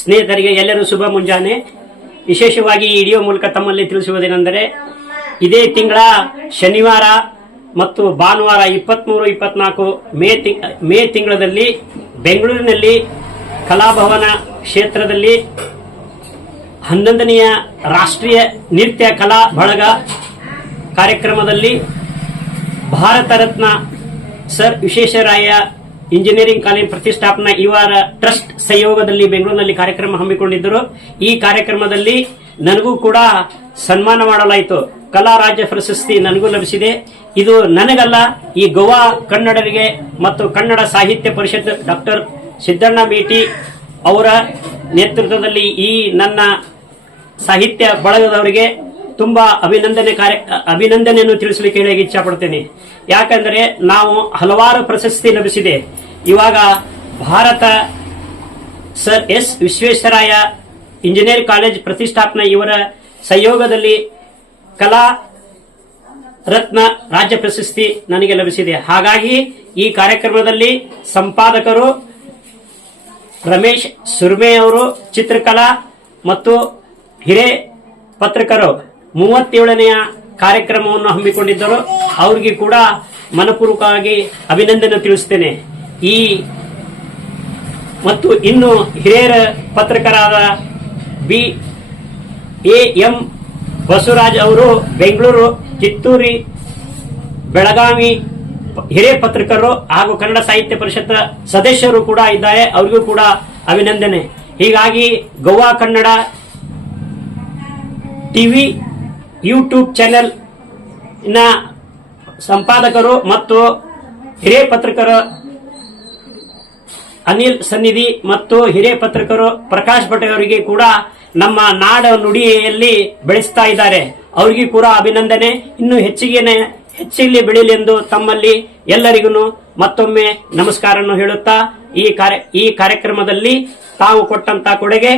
ಸ್ನೇಹಿತರಿಗೆ ಎಲ್ಲರೂ ಶುಭ ಮುಂಜಾನೆ. ವಿಶೇಷವಾಗಿ ಈ ವಿಡಿಯೋ ಮೂಲಕ ತಮ್ಮಲ್ಲಿ ತಿಳಿಸುವುದೇನೆಂದರೆ, ಇದೇ ತಿಂಗಳ ಶನಿವಾರ ಮತ್ತು ಭಾನುವಾರ 23-24 ಮೇ ತಿಂಗಳಲ್ಲಿ ಬೆಂಗಳೂರಿನಲ್ಲಿ ಕಲಾಭವನ ಕ್ಷೇತ್ರದಲ್ಲಿ 11ನೆಯ ರಾಷ್ಟ್ರೀಯ ನೃತ್ಯ ಕಲಾ ಬಳಗ ಕಾರ್ಯಕ್ರಮದಲ್ಲಿ Bharat Ratna sir Visvesvaraya engineering college ಪ್ರತಿಷ್ಠಾಪನಾ ಇವರ ಟ್ರಸ್ಟ್ ಸಹಯೋಗದಲ್ಲಿ ಬೆಂಗಳೂರಿನಲ್ಲಿ ಕಾರ್ಯಕ್ರಮ ಹಮ್ಮಿಕೊಂಡಿದ್ದರು. ಈ ಕಾರ್ಯಕ್ರಮದಲ್ಲಿ ನನಗೂ ಕೂಡ ಸನ್ಮಾನ ಮಾಡಲಾಯಿತು. ಕಲಾ ರಾಜ್ಯ ಪ್ರಶಸ್ತಿ ನನಗೂ ಲಭಿಸಿದೆ. ಇದು ನನಗಲ್ಲ, ಈ ಗೋವಾ ಕನ್ನಡರಿಗೆ ಮತ್ತು ಕನ್ನಡ ಸಾಹಿತ್ಯ ಪರಿಷತ್ ಡಾಕ್ಟರ್ ಸಿದ್ದಣ್ಣ ಮೇಟಿ ಅವರ ನೇತೃತ್ವದಲ್ಲಿ ಈ ನನ್ನ ಸಾಹಿತ್ಯ ಬಳಗದವರಿಗೆ ತುಂಬಾ ಅಭಿನಂದನೆಯನ್ನು ತಿಳಿಸಲಿಕ್ಕೆ ಹೇಳಿ ಇಚ್ಛಪಡ್ತೇನೆ. ಯಾಕಂದ್ರೆ ನಾವು ಹಲವಾರು ಪ್ರಶಸ್ತಿ ಲಭಿಸಿದೆ. ಇವಾಗ Bharat sir S Visvesvaraya engineering college ಪ್ರತಿಷ್ಠಾಪನಾ ಇವರ ಸಹಯೋಗದಲ್ಲಿ ಕಲಾ ರತ್ನ ರಾಜ್ಯ ಪ್ರಶಸ್ತಿ ನನಗೆ ಲಭಿಸಿದೆ. ಹಾಗಾಗಿ ಈ ಕಾರ್ಯಕ್ರಮದಲ್ಲಿ ಸಂಪಾದಕರು ರಮೇಶ್ ಸುರ್ಮೆ ಅವರು, ಚಿತ್ರಕಲಾ ಮತ್ತು ಹಿರೇ ಪತ್ರಕರು 37ನೆಯ ಕಾರ್ಯಕ್ರಮವನ್ನು ಹಮ್ಮಿಕೊಂಡಿದ್ದರು. ಅವರಿಗೆ ಕೂಡ ಮನಪೂರ್ವಕವಾಗಿ ಅಭಿನಂದನೆ ತಿಳಿಸುತ್ತೇನೆ. ಮತ್ತು ಇನ್ನು ಹಿರಿಯರ ಪತ್ರಕರಾದ BAM ಬಸವರಾಜ್ ಅವರು ಬೆಂಗಳೂರು, ಕಿತ್ತೂರಿ, ಬೆಳಗಾವಿ ಹಿರಿಯ ಪತ್ರಕರು ಹಾಗೂ ಕನ್ನಡ ಸಾಹಿತ್ಯ ಪರಿಷತ್ ಸದಸ್ಯರು ಕೂಡ ಇದ್ದಾರೆ. ಅವರಿಗೂ ಕೂಡ ಅಭಿನಂದನೆ. ಹೀಗಾಗಿ Goa Kannada TV YouTube channel ನ ಸಂಪಾದಕರು ಮತ್ತು ಹಿರಿಯ ಪತ್ರಕರು ಅನಿಲ್ ಸನ್ನಿಧಿ ಮತ್ತು ಹಿರಿಯ ಪತ್ರಕರು ಪ್ರಕಾಶ್ ಭಟ್ ಅವರಿಗೆ ಕೂಡ ನಮ್ಮ ನಾಡ ನುಡಿಯಲ್ಲಿ ಬೆಳೆಸ್ತಾ ಇದ್ದಾರೆ. ಅವರಿಗೆ ಕೂಡ ಅಭಿನಂದನೆ. ಇನ್ನು ಹೆಚ್ಚಿಗೆ ಬೆಳೀಲಿ ಎಂದು ತಮ್ಮಲ್ಲಿ ಎಲ್ಲರಿಗೂ ಮತ್ತೊಮ್ಮೆ ನಮಸ್ಕಾರವನ್ನು ಹೇಳುತ್ತಾ ಈ ಕಾರ್ಯಕ್ರಮದಲ್ಲಿ ತಾವು ಕೊಟ್ಟಂತ ಕೊಡುಗೆ